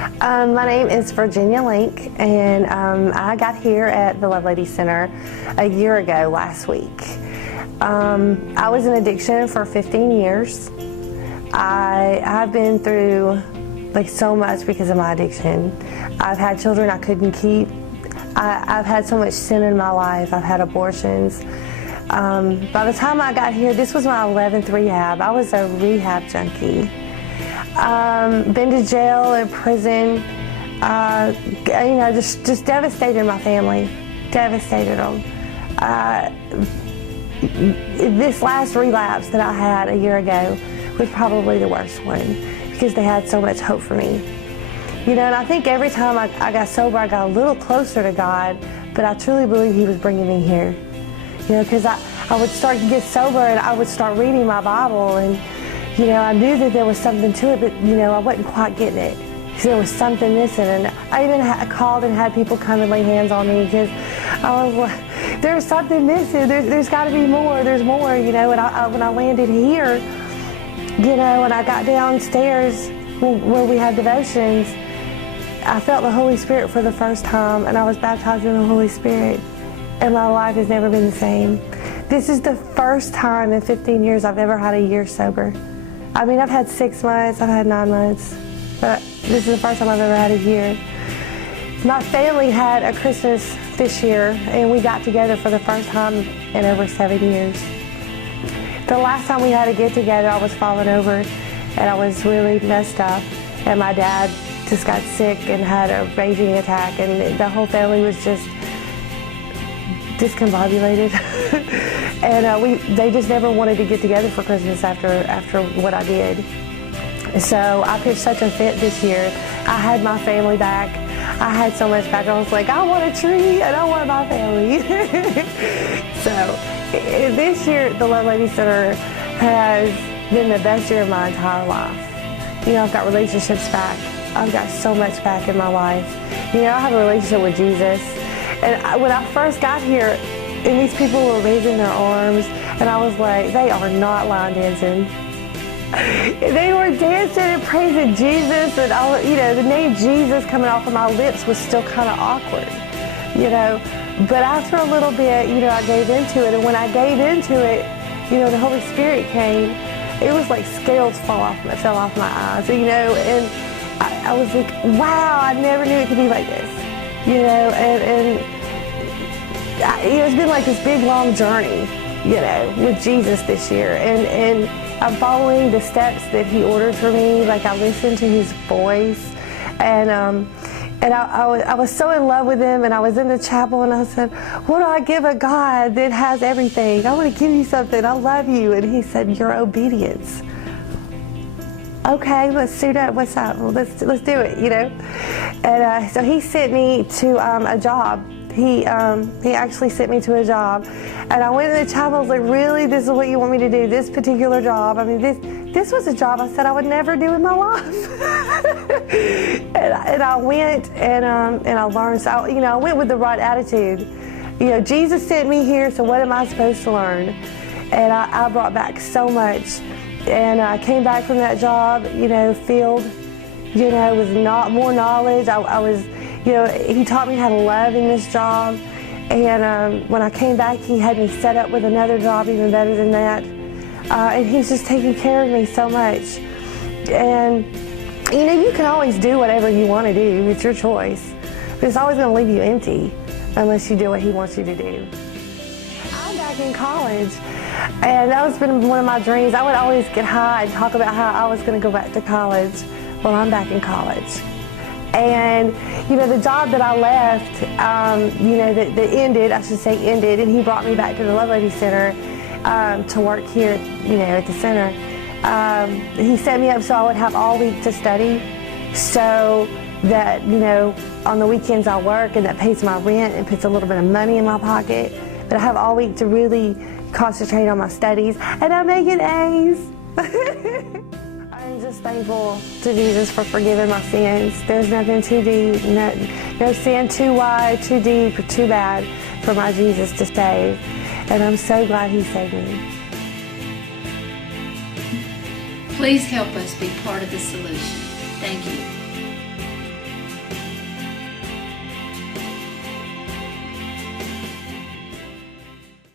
My name is Virginia Link, and I got here at the Love Lady Center a year ago last week. I was in addiction for 15 years. I've been through so much because of my addiction. I've had children I couldn't keep. I've had so much sin in my life. I've had abortions. By the time I got here, this was my 11th rehab. I was a rehab junkie. Been to jail and prison. Just devastated my family. Devastated them. This last relapse that I had a year ago was probably the worst one because they had so much hope for me. And I think every time I got sober, I got a little closer to God, but I truly believe He was bringing me here. Because I would start to get sober and I would start reading my Bible, and I knew that there was something to it, but I wasn't quite getting it because there was something missing. And I even called and had people come and lay hands on me because I was like, there's something missing. There's got to be more. There's more, And when I landed here, and I got downstairs where we had devotions, I felt the Holy Spirit for the first time, and I was baptized in the Holy Spirit, and my life has never been the same. This is the first time in 15 years I've ever had a year sober. I mean, I've had 6 months, I've had 9 months, but this is the first time I've ever had a year. My family had a Christmas this year, and we got together for the first time in over 7 years. The last time we had a get-together, I was falling over, and I was really messed up, and my dad just got sick and had a raging attack, and the whole family was just discombobulated. And they just never wanted to get together for Christmas after what I did. So I pitched such a fit this year. I had my family back. I had so much back. I was like, I want a tree and I want my family. So this year, the Love Lady Center has been the best year of my entire life. I've got relationships back. I've got so much back in my life. I have a relationship with Jesus. And when I first got here, and these people were raising their arms, and I was like, they are not line dancing. They were dancing and praising Jesus, and the name Jesus coming off of my lips was still kind of awkward, But after a little bit, I gave into it, and when I gave into it, the Holy Spirit came. It was like scales fell off my eyes, and I was like, wow, I never knew it could be like this, it's been like this big, long journey, with Jesus this year, and I'm following the steps that He ordered for me. Like, I listened to His voice, and I was so in love with Him, and I was in the chapel, and I said, what do I give a God that has everything? I want to give you something. I love you. And He said, your obedience. Okay, let's suit up. What's up? Well, let's do it, And so He sent me to a job. He actually sent me to a job, and I went in the chapel. I was like, really? This is what you want me to do? This particular job? I mean, this was a job I said I would never do in my life. and I went and I learned. So I went with the right attitude. Jesus sent me here, so what am I supposed to learn? And I brought back so much. And I came back from that job, filled, with more knowledge. I was, He taught me how to love in this job. And when I came back, He had me set up with another job even better than that. And He's just taking care of me so much. And, you can always do whatever you want to do. It's your choice. But it's always going to leave you empty unless you do what He wants you to do. I'm back in college. And that was been one of my dreams. I would always get high and talk about how I was going to go back to college. Well, I'm back in college. And, the job that I left, that ended, and He brought me back to the Love Lady Center to work here, at the center. He set me up so I would have all week to study, so that, on the weekends I work, and that pays my rent and puts a little bit of money in my pocket. But I have all week to really concentrate on my studies, and I'm making A's. I'm just thankful to Jesus for forgiving my sins. There's nothing too deep, no sin too wide, too deep, or too bad for my Jesus to save. And I'm so glad He saved me. Please help us be part of the solution. Thank you.